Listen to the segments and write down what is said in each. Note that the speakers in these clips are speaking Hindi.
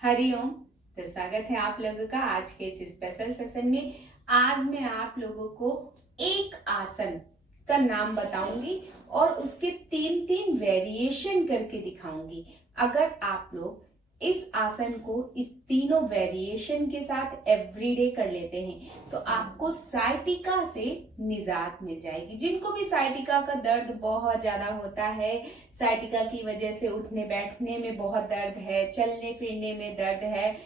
हरिओम। तो स्वागत है आप लोगों का आज के इस स्पेशल सेशन में। आज मैं आप लोगों को एक आसन का नाम बताऊंगी और उसके तीन तीन वेरिएशन करके दिखाऊंगी। अगर आप लोग इस आसन को इस तीनों वेरिएशन के साथ एवरीडे कर लेते हैं तो आपको साइटिका से निजात मिल जाएगी। जिनको भी साइटिका का दर्द बहुत ज्यादा होता है, साइटिका की वजह से उठने बैठने में बहुत दर्द है, चलने फिरने में दर्द है,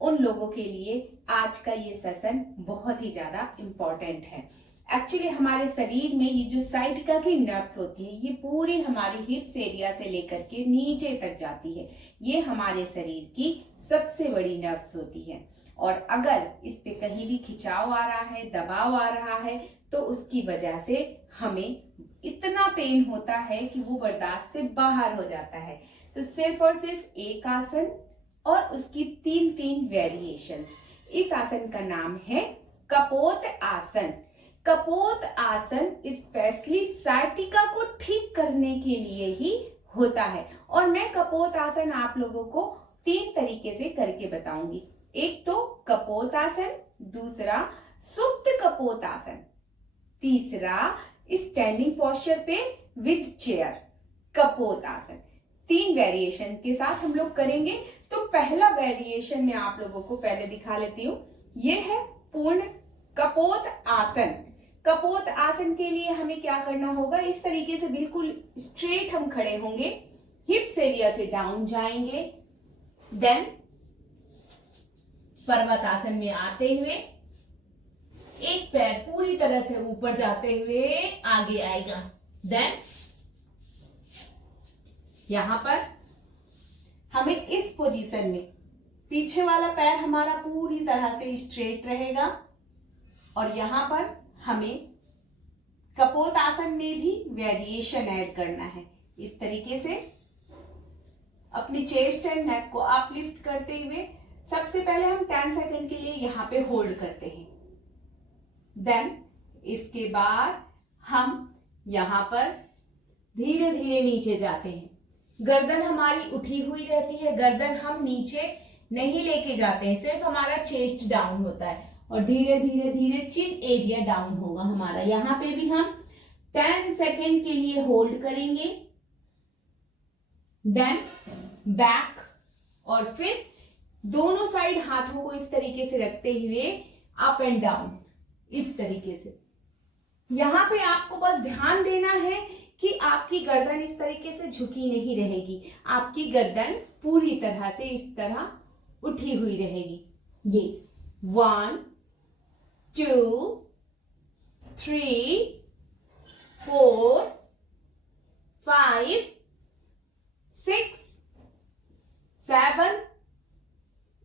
उन लोगों के लिए आज का ये सेशन बहुत ही ज्यादा इम्पोर्टेंट है। एक्चुअली हमारे शरीर में ये जो साइटिका की नर्व्स होती है ये पूरी हमारी हिप्स एरिया से लेकर के नीचे तक जाती है। ये हमारे शरीर की सबसे बड़ी नर्व्स होती है और अगर इस पे कहीं भी खिंचाव आ रहा है, दबाव आ रहा है तो उसकी वजह से हमें इतना पेन होता है कि वो बर्दाश्त से बाहर हो जाता है। तो सिर्फ और सिर्फ एक आसन और उसकी तीन तीन वेरिएशन। इस आसन का नाम है कपोत आसन। कपोत आसन स्पेशली साइटिका को ठीक करने के लिए ही होता है और मैं कपोत आसन आप लोगों को तीन तरीके से करके बताऊंगी। एक तो कपोत आसन, दूसरा सुप्त कपोत आसन, तीसरा स्टैंडिंग पोस्चर पे विद चेयर कपोत आसन। तीन वेरिएशन के साथ हम लोग करेंगे। तो पहला वेरिएशन मैं आप लोगों को पहले दिखा लेती हूँ। ये है पूर्ण कपोत आसन। कपोत आसन के लिए हमें क्या करना होगा, इस तरीके से बिल्कुल स्ट्रेट हम खड़े होंगे, हिप्स एरिया से डाउन जाएंगे, देन पर्वत आसन में आते हुए एक पैर पूरी तरह से ऊपर जाते हुए आगे आएगा, देन यहां पर हमें इस पोजीशन में पीछे वाला पैर हमारा पूरी तरह से स्ट्रेट रहेगा और यहां पर हमें कपोत आसन में भी वेरिएशन ऐड करना है। इस तरीके से अपनी चेस्ट एंड नेक को आप लिफ्ट करते हुए सबसे पहले हम 10 सेकंड के लिए यहां पे होल्ड करते हैं, देन इसके बाद हम यहां पर धीरे धीरे नीचे जाते हैं। गर्दन हमारी उठी हुई रहती है, गर्दन हम नीचे नहीं लेके जाते हैं, सिर्फ हमारा चेस्ट डाउन होता है और धीरे धीरे धीरे चिन एरिया डाउन होगा हमारा। यहां पे भी हम 10 सेकेंड के लिए होल्ड करेंगे, देन बैक और फिर दोनों साइड हाथों को इस तरीके से रखते हुए अप एंड डाउन, इस तरीके से। यहां पे आपको बस ध्यान देना है कि आपकी गर्दन इस तरीके से झुकी नहीं रहेगी, आपकी गर्दन पूरी तरह से इस तरह उठी हुई रहेगी। ये 1 2 3 4 5 6 7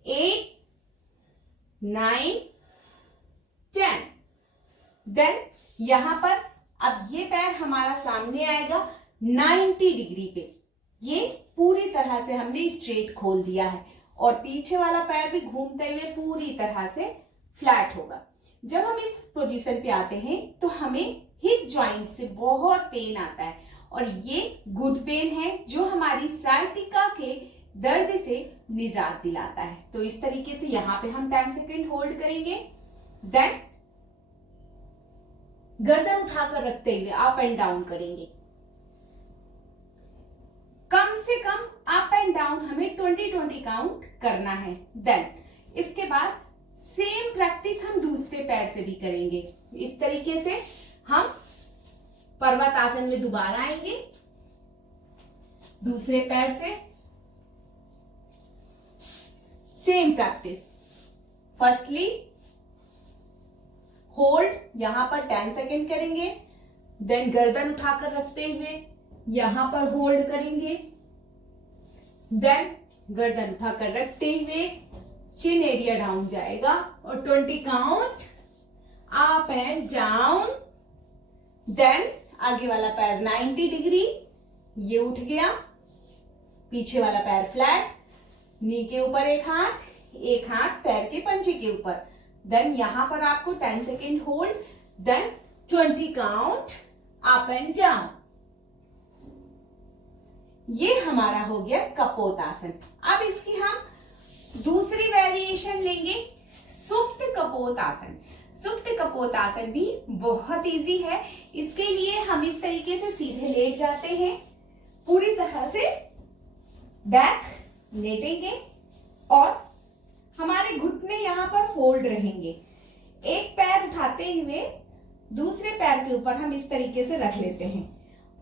8 9 10। देन यहां पर अब ये पैर हमारा सामने आएगा 90 डिग्री पे। ये पूरी तरह से हमने स्ट्रेट खोल दिया है और पीछे वाला पैर भी घूमते हुए पूरी तरह से फ्लैट होगा। जब हम इस पोजीशन पे आते हैं तो हमें हिप जॉइंट से बहुत पेन आता है और ये गुड पेन है जो हमारी साइटिका के दर्द से निजात दिलाता है। तो इस तरीके से यहां पे हम 10 सेकेंड होल्ड करेंगे, देन गर्दन उठाकर रखते हुए अप एंड डाउन करेंगे। कम से कम अप एंड डाउन हमें 20-20 काउंट करना है। देन इसके बाद सेम प्रैक्टिस हम दूसरे पैर से भी करेंगे। इस तरीके से हम पर्वत आसन में दोबारा आएंगे, दूसरे पैर से सेम प्रैक्टिस। फर्स्टली होल्ड, यहां पर 10 सेकेंड करेंगे, देन गर्दन उठाकर रखते हुए यहां पर होल्ड करेंगे, देन गर्दन उठाकर रखते हुए चिन एरिया डाउन जाएगा और 20 count up and down. Then आगे वाला पैर 90 डिग्री, ये उठ गया, पीछे वाला पैर फ्लैट, नी के ऊपर एक हाथ पैर के पंजे के ऊपर। देन यहां पर आपको 10 second hold, then 20 count up and down. ये हमारा हो गया कपोत आसन। अब इसकी हम वेरिएशन लेंगे सुप्त कपोतासन। सुप्त कपोतासन भी बहुत इजी है। इसके लिए हम इस तरीके से सीधे लेट जाते हैं, पूरी तरह से बैक लेटेंगे और हमारे घुटने यहां पर फोल्ड रहेंगे। एक पैर उठाते हुए दूसरे पैर के ऊपर हम इस तरीके से रख लेते हैं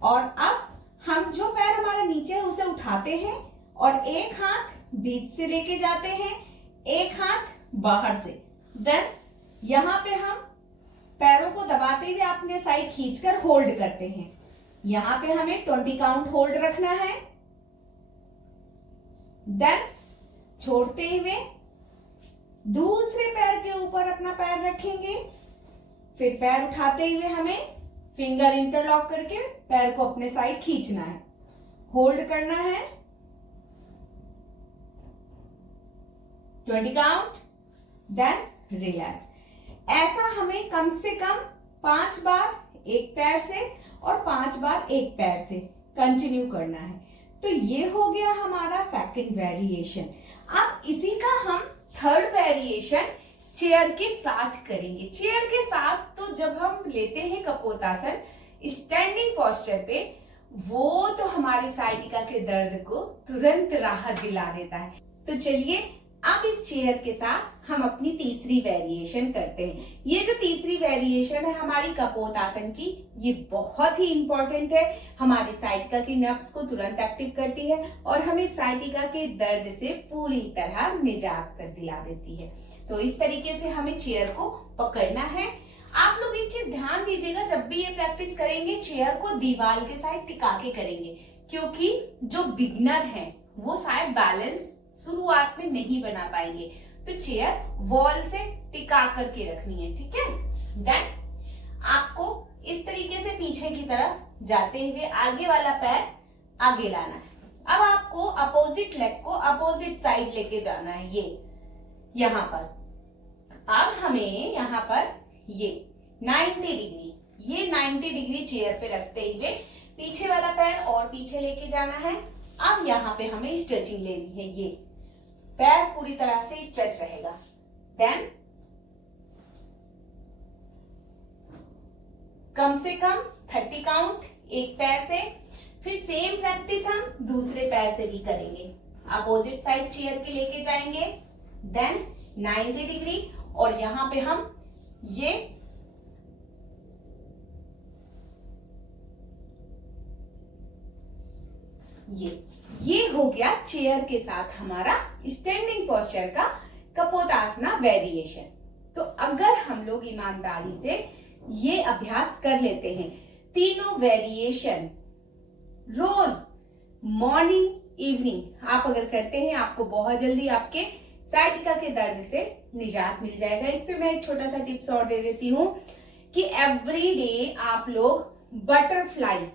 और अब हम जो पैर हमारा नीचे है उसे उठाते हैं और एक हाथ बीच से लेके जाते हैं, एक हाथ बाहर से। देन यहां पे हम पैरों को दबाते हुए अपने साइड खींचकर होल्ड करते हैं। यहां पे हमें 20 काउंट होल्ड रखना है। देन छोड़ते हुए दूसरे पैर के ऊपर अपना पैर रखेंगे, फिर पैर उठाते हुए हमें फिंगर इंटरलॉक करके पैर को अपने साइड खींचना है, होल्ड करना है 20 काउंट, देन रिलैक्स। ऐसा हमें कम से कम 5 बार एक पैर से और 5 बार एक पैर से कंटिन्यू करना है। तो ये हो गया हमारा सेकंड वेरिएशन। अब इसी का हम थर्ड वेरिएशन चेयर के साथ करेंगे। चेयर के साथ तो जब हम लेते हैं कपोतासन स्टैंडिंग पोस्चर पे, वो तो हमारी साइटिका के दर्द को तुरंत राहत दिला देता है। तो चलिए अब इस चेयर के साथ हम अपनी तीसरी वेरिएशन करते हैं। ये जो तीसरी वेरिएशन है हमारी कपोतासन की, ये बहुत ही इंपॉर्टेंट है। हमारी साइटिका के नर्व्स को तुरंत एक्टिव करती है और हमें साइटिका के दर्द से पूरी तरह निजात कर दिला देती है। तो इस तरीके से हमें चेयर को पकड़ना है। आप लोग एक चीज ध्यान दीजिएगा, जब भी ये प्रैक्टिस करेंगे चेयर को दीवार के साइड टिका के करेंगे, क्योंकि जो बिगनर है वो शायद बैलेंस शुरुआत में नहीं बना पाएंगे। तो चेयर वॉल से टिका करके रखनी है, ठीक है। देन आपको इस तरीके से पीछे की तरफ जाते हुए आगे वाला पैर आगे लाना है। अब आपको अपोजिट लेग को अपोजिट साइड लेके जाना है, ये यहां पर। अब हमें यहाँ पर ये 90 डिग्री, ये 90 डिग्री चेयर पे रखते हुए पीछे वाला पैर और पीछे लेके जाना है। अब यहाँ पे हमें स्ट्रेचिंग लेनी है, ये पैर पूरी तरह से स्ट्रेच रहेगा। देन कम से कम 30 काउंट एक पैर से। फिर सेम प्रैक्टिस हम दूसरे पैर से भी करेंगे। अपोजिट साइड चेयर के लेके जाएंगे, देन 90 डिग्री और यहां पे हम ये हो गया चेयर के साथ हमारा स्टैंडिंग पोस्चर का कपोतासना वेरिएशन। तो अगर हम लोग ईमानदारी से ये अभ्यास कर लेते हैं, तीनों वेरिएशन रोज मॉर्निंग इवनिंग आप अगर करते हैं, आपको बहुत जल्दी आपके साइटिका के दर्द से निजात मिल जाएगा। इस पे मैं एक छोटा सा टिप्स और दे देती हूँ कि एवरी डे आप लोग बटरफ्लाई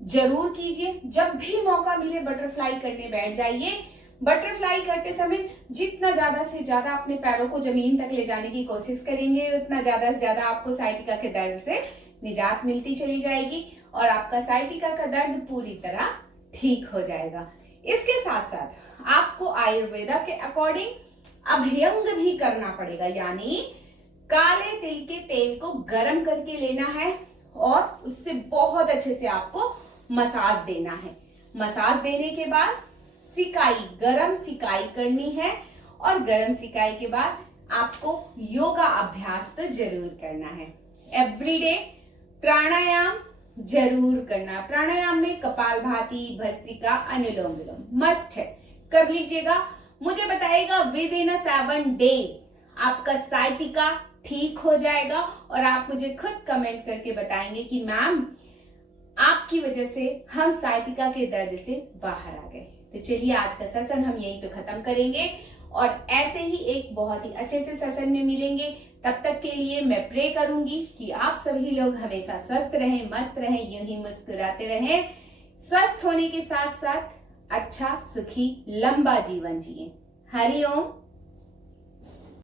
जरूर कीजिए। जब भी मौका मिले बटरफ्लाई करने बैठ जाइए। बटरफ्लाई करते समय जितना ज्यादा से ज्यादा अपने पैरों को जमीन तक ले जाने की कोशिश करेंगे, उतना ज्यादा से ज्यादा आपको साइटिका के दर्द से निजात मिलती चली जाएगी और आपका साइटिका का दर्द पूरी तरह ठीक हो जाएगा। इसके साथ साथ आपको आयुर्वेदा के अकॉर्डिंग अभ्यंग भी करना पड़ेगा, यानी काले तिल के तेल को गर्म करके लेना है और उससे बहुत अच्छे से आपको मसाज देना है। मसाज देने के बाद सिकाई, गरम सिकाई करनी है और गरम सिकाई के बाद आपको योगा अभ्यास तो जरूर करना है। एवरीडे प्राणायाम जरूर करना। प्राणायाम में कपालभाति, भस्त्रिका, अनुलोम विलोम मस्ट है, कर लीजिएगा। मुझे बताइएगा विद इन 7 डेज आपका साइटिका ठीक हो जाएगा और आप मुझे खुद कमेंट करके बताएंगे कि मैम आपकी वजह से हम साइटिका के दर्द से बाहर आ गए। तो चलिए आज का सेशन हम यहीं पे खत्म करेंगे और ऐसे ही एक बहुत ही अच्छे से सेशन में मिलेंगे। तब तक के लिए मैं प्रे करूंगी कि आप सभी लोग हमेशा स्वस्थ रहें, मस्त रहें, यूं ही मुस्कुराते रहें। स्वस्थ होने के साथ साथ अच्छा, सुखी, लंबा जीवन जिए। हरि ओम।